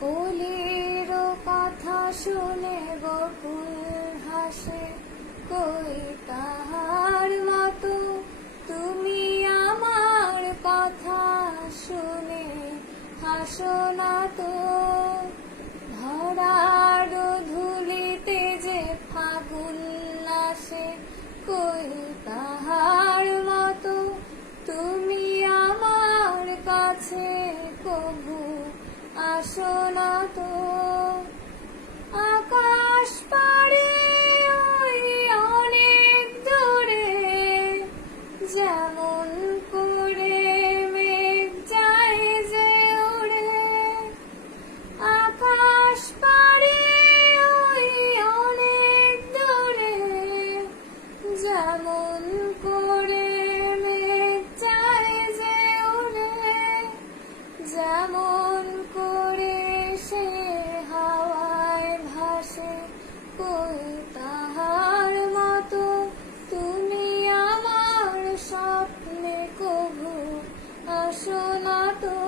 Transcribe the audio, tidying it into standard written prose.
কলির কথা শুনে বকুল হাসে, কই তাহার মতো তুমি আমার কথা শুনে হাসো না তো। ধরার ধুলিতে যে ফাগুন আসে, কই তাহার মতো তুমি আমার কাছে কবু আসো না তো। আকাশ পাড়ে ওই অনেক দূরে, যেমন করে মেঘ যায় যে উড়ে। আকাশ পাড়ে ওই অনেক দূরে, যেমন করে মেঘ যায় যে উড়ে। যেমন করে সে হাওয়ায় ভাসে, কই তাহার মতো তুমি আমার স্বপ্নে কভু আসো না তো।